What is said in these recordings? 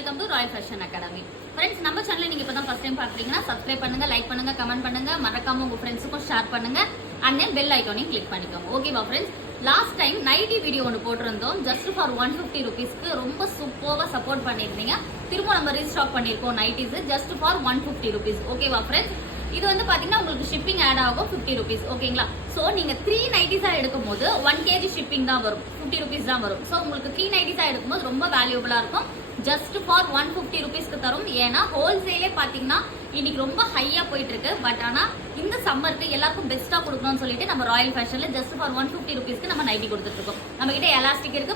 Welcome to Royal Fashion Academy. Friends, நம்ம சேனலை நீங்க இப்பதான் ஃபர்ஸ்ட் டைம் பாக்குறீங்கன்னா சப்ஸ்கிரைப் பண்ணுங்க, லைக் பண்ணுங்க, கமெண்ட் பண்ணுங்க, மறக்காம உங்க ஃப்ரெண்ட்ஸுக்கும் ஷேர் பண்ணுங்க, அண்ட் தென் பெல் ஐகானையும் கிளிக் பண்ணிக்கோங்க. ஓகேவா friends? Last time nighty video ஒன்று போட்டிருந்தோம். ஜஸ்ட் ஃபார் 150 ருபீஸ்க்கு ரொம்ப சூப்பராக சப்போர்ட் பண்ணியிருந்தீங்க. திரும்ப நம்ம ரீஸ்டாக் பண்ணியிருக்கோம் நைட்டிஸ் ஜஸ்ட் ஃபார் 150 ருபீஸ். ஓகேவா ஃப்ரெண்ட்ஸ்? இது வந்து பாத்தீங்கன்னா உங்களுக்கு ஷிப்பிங் ஆட் ஆகும் 50 ருபீஸ். ஓகேங்களா? ஸோ நீங்க 3 நைட்டிஸா எடுக்கும் போது 1 kg ஷிப்பிங் தான் வரும், 50 ருபீஸ் தான் வரும். ஸோ உங்களுக்கு 3 நைட்டிஸா எடுக்கும்போது ரொம்ப வேல்யூபிளா இருக்கும். ஜஸ்ட் ஃபார் 150 ருபீஸ்க்கு தரும். ஏன்னா ஹோல்சேலே பாத்தீங்கன்னா இன்னைக்கு ரொம்ப ஹையா போயிட்டு இருக்கு. பட் ஆனா இந்த சம்மருக்கு எல்லாருக்கும் பெஸ்டா கொடுக்கணும்னு சொல்லிட்டு நம்ம ராயல் ஃபேஷன்ல ஜஸ்ட் ஃபார் 150 ருபீஸ்க்கு நம்ம நைட்டி கொடுத்துட்டு இருக்கோம். நம்ம கிட்ட எலாஸ்டிக் இருக்கு,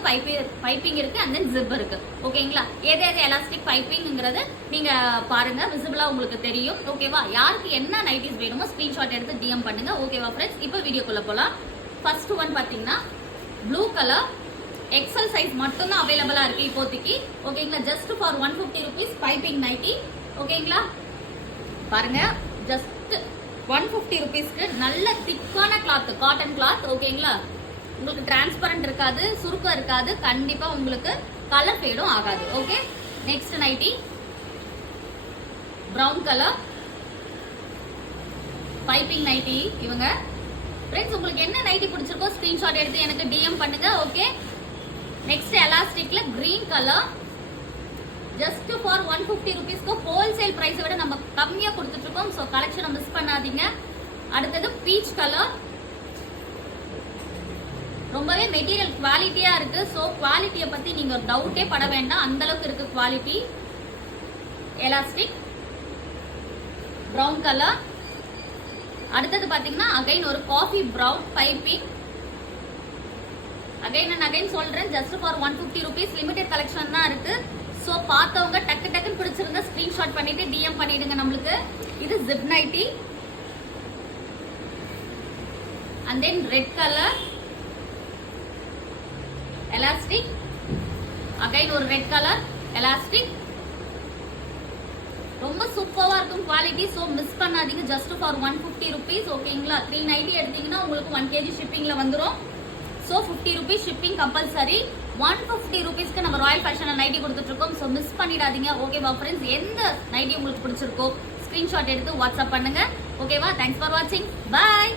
பைப்பிங் இருக்கு, அண்ட் தென் ஜிப் இருக்கு. ஓகேங்களா? எது எலாஸ்டிக் பைப்பிங்ங்கிறது நீங்க பாருங்க, விசிபிளா உங்களுக்கு தெரியும். ஓகேவா? யாருக்கு என்ன நைட்டிஸ் வேணுமோ ஸ்கிரீன்ஷாட் எடுத்து டிஎம் பண்ணுங்க. ஓகேவா ஃப்ரெண்ட்ஸ்? இப்போ வீடியோக்குள்ள போலாம். ஃபர்ஸ்ட் ஒன் பாத்தீங்கன்னா ப்ளூ கலர் எக்ஸல் சைஸ் மட்டும் தான் அவைலபிளா இருக்கு இப்போதைக்கு. ஓகேங்களா? Just for 150 rupees piping nighty. ஓகேங்களா? பாருங்க, ஜஸ்ட் 150 ருபீஸ்க்கு நல்ல திக்கான கிளாத், காட்டன் கிளாத். ஓகேங்களா? உங்களுக்கு டிரான்ஸ்பரண்ட் இருக்காது, சுருக்கம் இருக்காது, கண்டிப்பா உங்களுக்கு கலர் ஃபேடும் ஆகாது. Okay, next nighty brown colour piping nighty. இவங்க ஃப்ரெண்ட்ஸ், உங்களுக்கு என்ன நைட்டி பிடிச்சிருக்கோ ஸ்கிரீன்ஷாட் எடுத்து எனக்கு டிஎம் பண்ணுங்க. ஓகே, நெக்ஸ்ட் எலாஸ்டிக்ல கிரீன் கலர் ஜஸ்ட் ஃபார் 150 ருபீஸ்க்கு ஹோல்சேல் பிரைஸை விட நம்ம கம்மியா கொடுத்துட்டு இருக்கோம். ஸோ கலெக்ஷனை மிஸ் பண்ணாதீங்க. அடுத்தது பீச் கலர், ரொம்பவே மெட்டீரியல் குவாலிட்டியா இருக்கு. ஸோ குவாலிட்டியை பத்தி நீங்க டவுட்டே பட வேண்டாம், அந்த அளவுக்கு இருக்கு குவாலிட்டி. Elastic brown colour. அடுத்தது பாத்தீங்கன்னா அகைன் ஒரு காஃபி பிரவுன் பைப்பிங். அகைன் சொல்றேன், just for 150 rupees. Limited collection தான் இருக்கு. சோ பார்த்தவங்க டக்கு டக்குன்னு பிடிச்சிருந்தா ஸ்கிரீன்ஷாட் பண்ணிட்டு டிஎம் பண்ணிடுங்க நம்மளுக்கு. இது zip nighty and then red colour elastic. Again ஒரு ரெட் கலர் எலாஸ்டிக். ரொம்ப சூப்பரா இருக்கும் குவாலிட்டி. சோ மிஸ் பண்ணாதீங்க. Just for 150 rupees. ஓகேங்களா? 3 நைட்டி எடுத்தீங்கன்னா உங்களுக்கு 1 kg ஷிப்பிங்ல வந்துடும். So 50 rupees shipping compulsory. 150 ருபீஸ்க்கு நம்ம ராயல் ஃபேஷன்ல நைட்டி கொடுத்துட்டு இருக்கோம். ஸோ மிஸ் பண்ணிடாதீங்க. ஓகேவா ஃப்ரெண்ட்ஸ்? எந்த நைட்டி உங்களுக்கு பிடிச்சிருக்கோ ஸ்கிரீன்ஷாட் எடுத்து வாட்ஸ்அப் பண்ணுங்க. ஓகேவா? தேங்க்ஸ் ஃபார் வாட்சிங். பாய்.